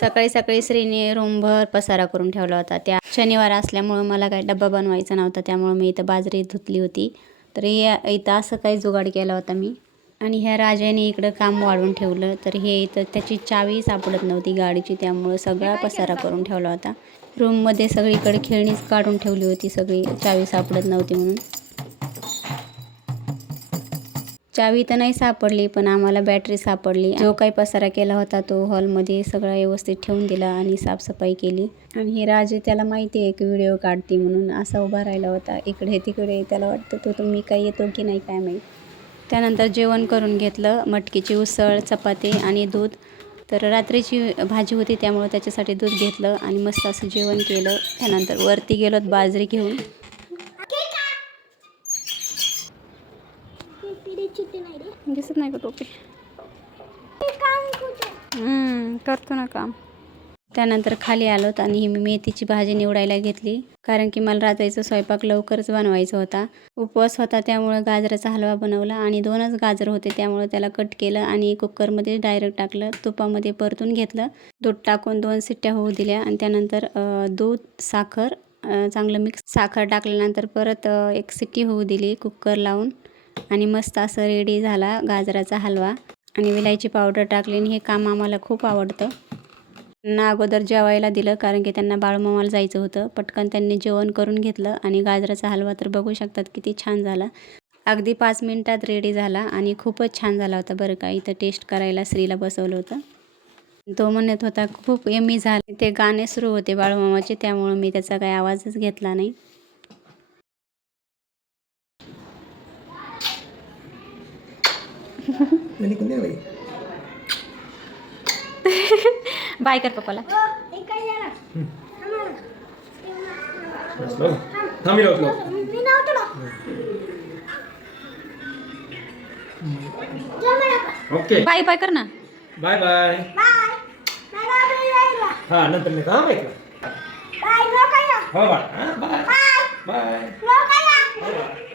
सकाळी सकाळी श्रीने रूमभर पसारा करून ठेवला होता. त्या शनिवार असल्यामुळं मला काही डब्बा बनवायचा नव्हता, त्यामुळं मी इथं बाजरी धुतली होती. तर इथं असं काही जुगाड केला होता मी. आणि ह्या राजाने इकडं काम वाढवून ठेवलं. तर हे इथं त्याची चावी सापडत नव्हती गाडीची, त्यामुळं सगळा पसारा करून ठेवला होता. रूममध्ये सगळीकडे खेळणीच काढून ठेवली होती सगळी, चावी सापडत नव्हती म्हणून. चावी तर नाही सापडली, पण आम्हाला बॅटरी सापडली. जो काही पसारा केला होता तो हॉलमध्ये सगळा व्यवस्थित ठेवून दिला आणि साफसफाई केली. आणि हे राजे त्याला माहिती आहे की व्हिडिओ काढते म्हणून असा उभा राहिला होता इकडे तिकडे. त्याला वाटतं तो मी काय येतो की नाही काय माहीत. त्यानंतर जेवण करून घेतलं. मटकीची उसळ, चपाती आणि दूध. तर रात्रीची भाजी होती त्यामुळे त्याच्यासाठी दूध घेतलं आणि मस्त असं जेवण केलं. त्यानंतर वरती गेलो बाजरी घेऊन. दिसत नाही का टोपी? करतो ना काम. त्यानंतर खाली आलोत आणि ही मी मेथीची भाजी निवडायला घेतली, कारण की मला रात्रीचा स्वयंपाक लवकरच बनवायचा होता. उपवास होता त्यामुळे गाजराचा हलवा बनवला आणि 2च गाजर होते त्यामुळे त्याला कट केलं आणि कुकरमध्ये डायरेक्ट टाकलं. तुपामध्ये परतून घेतलं. दूध टाकून 2 शिट्ट्या होऊ दिल्या आणि त्यानंतर दूध, साखर चांगलं मिक्स. साखर टाकल्यानंतर परत 1 शिट्टी होऊ दिली कुकर लावून आणि मस्त असं रेडी झाला गाजराचा हलवा. आणि विलायची पावडर टाकली आणि हे काम आम्हाला खूप आवडतं. त्यांना अगोदर जेवायला दिलं कारण की त्यांना बाळूमामाला जायचं होतं. पटकन त्यांनी जेवण करून घेतलं आणि गाजराचा हलवा तर बघू शकतात किती छान झाला. अगदी 5 मिनिटात रेडी झाला आणि खूपच छान झाला होता बरं का. इथं टेस्ट करायला श्रीला बसवलं होतं. तो म्हणत होता खूप यम्मी झाले. ते गाणे सुरू होते बाळूमामाचे, त्यामुळे मी त्याचा काही आवाजच घेतला नाही. बाय कर पप्पाला. ओके बाय बाय कर ना. Bye bye. हा नंतर मी काम ऐकलं. हो बाय बाय बाय.